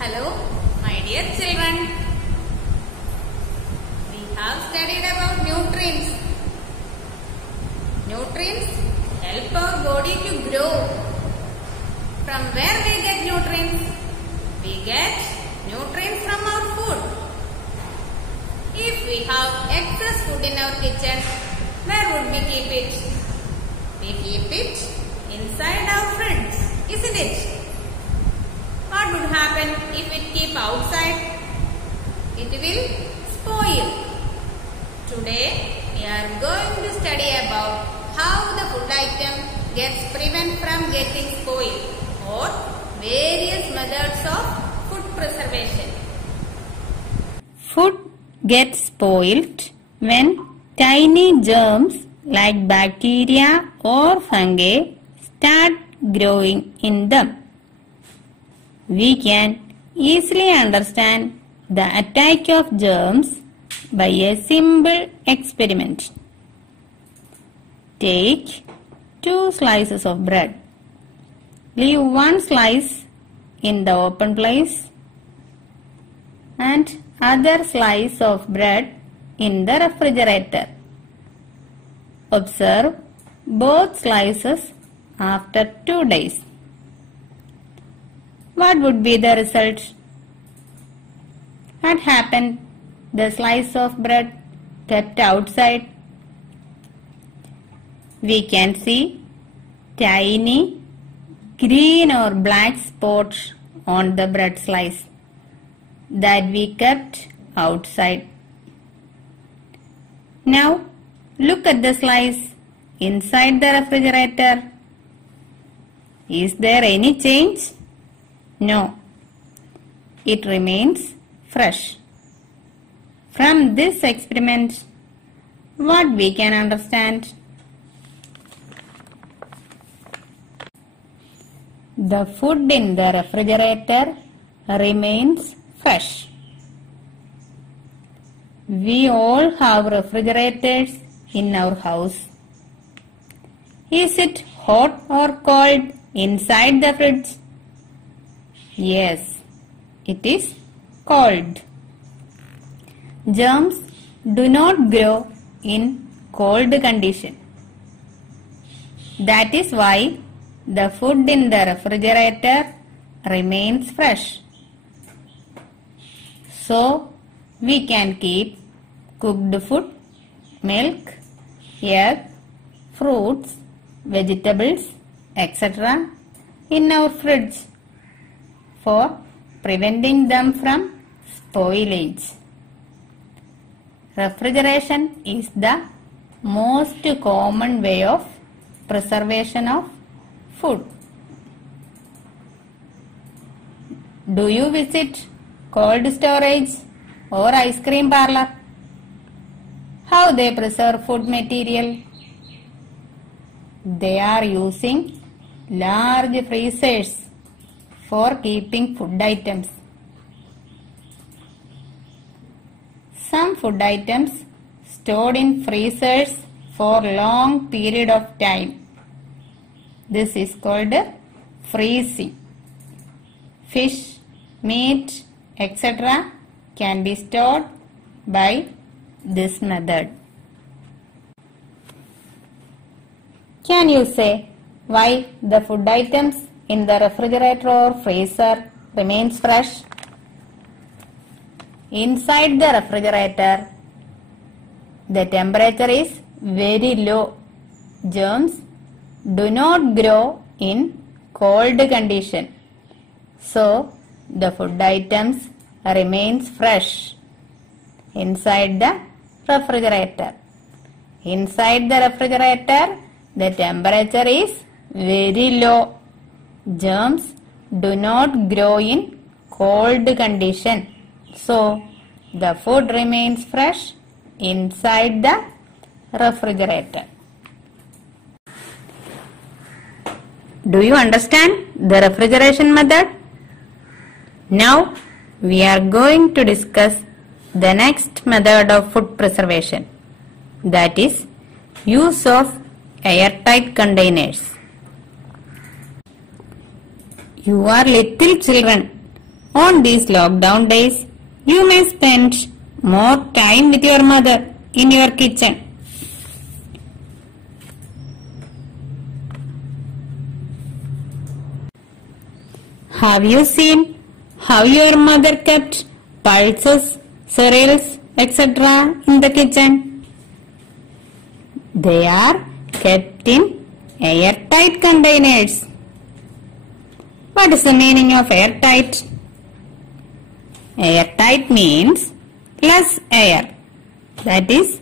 Hello, my dear children. We have studied about nutrients. Nutrients help our body to grow. From where we get nutrients? We get nutrients from our food. If we have excess food in our kitchen, where would we keep it? We keep it inside our fridge, isn't it? What would happen if it keep outside? It will spoil. Today we are going to study about how the food item gets prevent from getting spoiled or various methods of food preservation. Food gets spoiled when tiny germs like bacteria or fungi start growing in them. We can easily understand the attack of germs by a simple experiment. Take 2 slices of bread. Leave 1 slice in the open place and other slice of bread in the refrigerator. Observe both slices after 2 days. What would be the result? What happened? The slice of bread kept outside. We can see tiny green or black spots on the bread slice that we kept outside. Now look at the slice inside the refrigerator. Is there any change? No, it remains fresh. From this experiment, what we can understand? The food in the refrigerator remains fresh. We all have refrigerators in our house. Is it hot or cold inside the fridge? Yes, it is cold. Germs do not grow in cold condition. That is why the food in the refrigerator remains fresh. So, we can keep cooked food, milk, egg, fruits, vegetables, etc. in our fridge for preventing them from spoilage. Refrigeration is the most common way of preservation of food. Do you visit cold storage or ice cream parlor? How they preserve food material? They are using large freezers for keeping food items. Some food items stored in freezers for long period of time. This is called freezing. Fish, meat, etc. can be stored by this method. Can you say why the food items in the refrigerator or freezer remains fresh? Inside the refrigerator, the temperature is very low. Germs do not grow in cold condition. So, the food items remains fresh inside the refrigerator. Inside the refrigerator, the temperature is very low. Germs do not grow in cold condition. So, the food remains fresh inside the refrigerator. Do you understand the refrigeration method? Now, we are going to discuss the next method of food preservation, that is use of airtight containers. You are little children On these lockdown days, you may spend more time with your mother in your kitchen. Have you seen how your mother kept pulses, cereals, etc. in the kitchen? They are kept in airtight containers. What is the meaning of airtight? Airtight means less air. That is,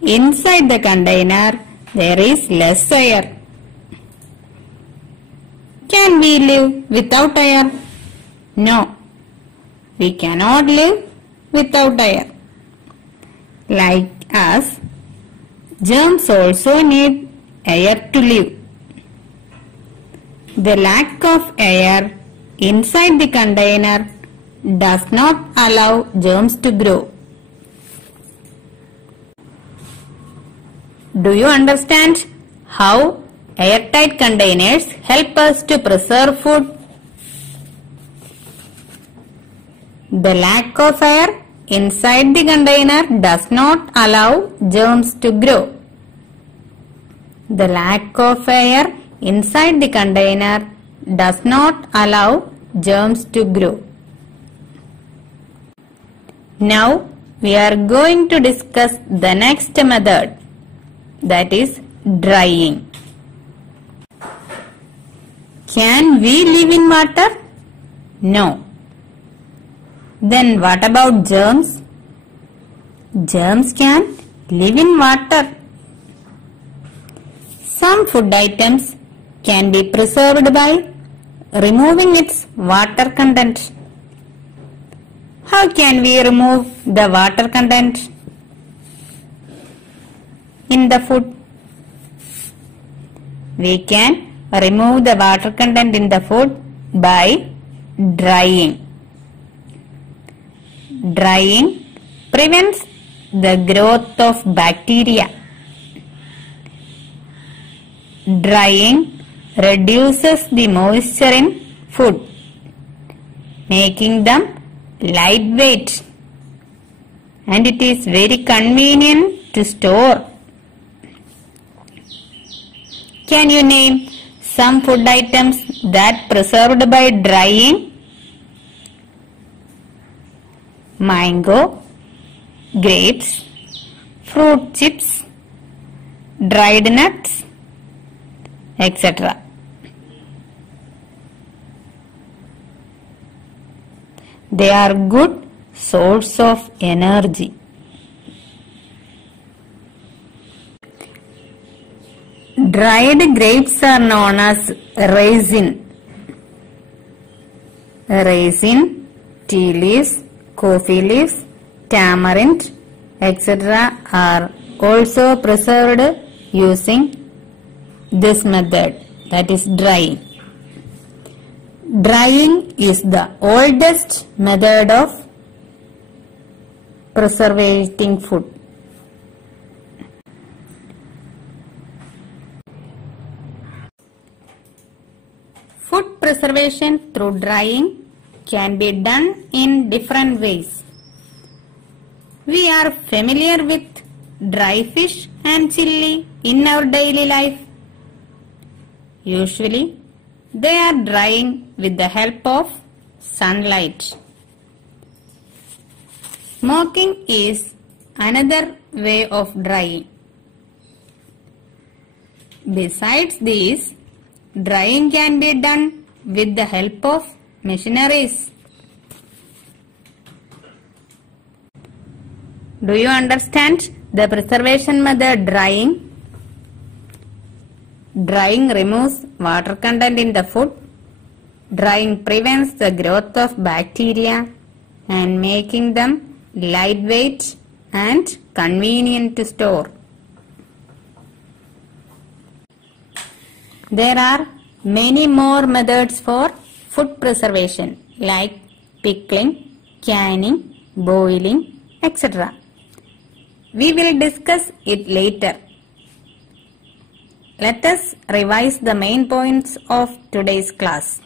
inside the container there is less air. Can we live without air? No, we cannot live without air. Like us, germs also need air to live. The lack of air inside the container does not allow germs to grow. Do you understand how airtight containers help us to preserve food? The lack of air inside the container does not allow germs to grow. The lack of air inside the container does not allow germs to grow. Now we are going to discuss the next method, that is drying. Can we live in water? No. Then what about germs? Germs can live in water. Some food items can be preserved by removing its water content. How can we remove the water content in the food? We can remove the water content in the food by drying. Drying prevents the growth of bacteria. Drying reduces the moisture in food, making them lightweight, and it is very convenient to store. Can you name some food items that preserved by drying? Mango, grapes, fruit chips, dried nuts, etc. They are good source of energy. Dried grapes are known as raisin. Raisin, tea leaves, coffee leaves, tamarind, etc. are also preserved using this method, that is drying. Drying is the oldest method of preserving food. Food preservation through drying can be done in different ways. We are familiar with dry fish and chili in our daily life. Usually, they are drying with the help of sunlight. Smoking is another way of drying. Besides this, drying can be done with the help of machineries. Do you understand the preservation method drying? Drying removes water content in the food. Drying prevents the growth of bacteria and making them lightweight and convenient to store. There are many more methods for food preservation like pickling, canning, boiling, etc. We will discuss it later. Let us revise the main points of today's class.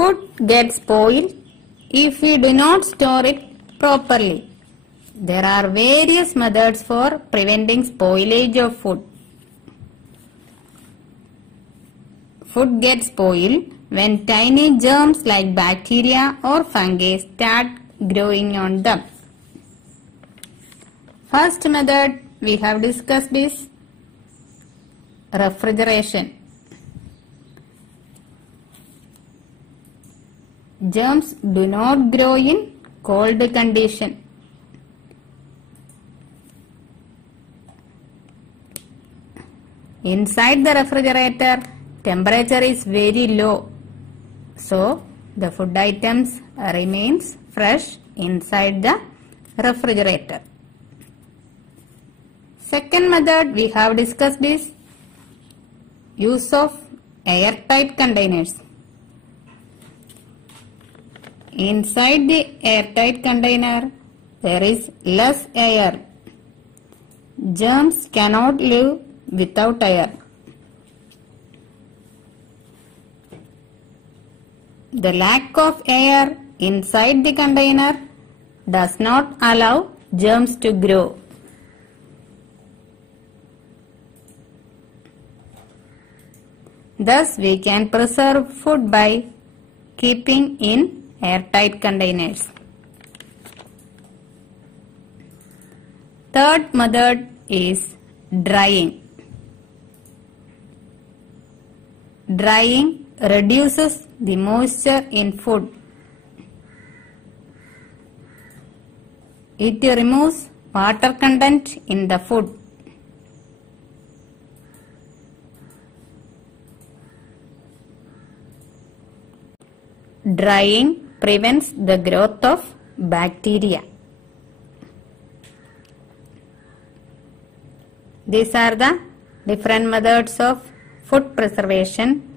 Food gets spoiled if we do not store it properly. There are various methods for preventing spoilage of food. Food gets spoiled when tiny germs like bacteria or fungi start growing on them. First method we have discussed is refrigeration. Germs do not grow in cold condition. Inside the refrigerator, temperature is very low, so the food items remains fresh inside the refrigerator. Second method we have discussed is use of airtight containers. Inside the airtight container, there is less air. Germs cannot live without air. The lack of air inside the container does not allow germs to grow. Thus, we can preserve food by keeping in airtight containers. Third method is drying. Drying reduces the moisture in food. It removes water content in the food. Drying prevents the growth of bacteria. These are the different methods of food preservation.